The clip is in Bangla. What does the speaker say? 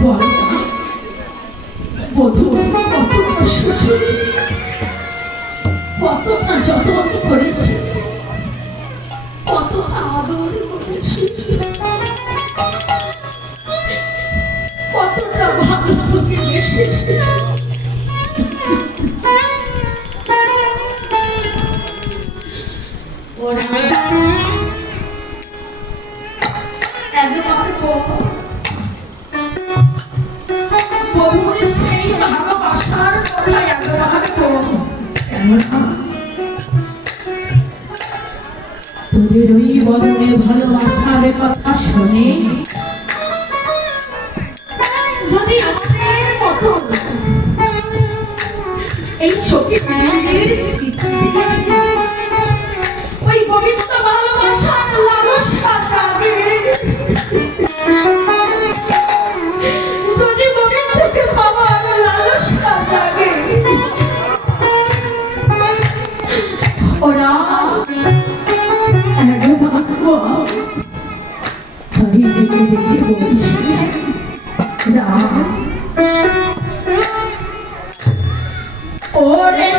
বল বধূ কতটা শ্বশুর কতটা যত্ন করেছে, কতটা আদর করেছে, কতটা ভালো তোকে বেসেছে। ওরা একবার বধূর সেই ভালোবাসার কথা একবার তোদের ওই বদলে ভালোবাসার কথা শুনে যদি আমাদের মতো এই সখী স্মৃতি ওই পবিত্র ভালোবাসার লালসা জাগে, যদি পবিত্রকে বাবার লালসা জাগে, ওরা ওরে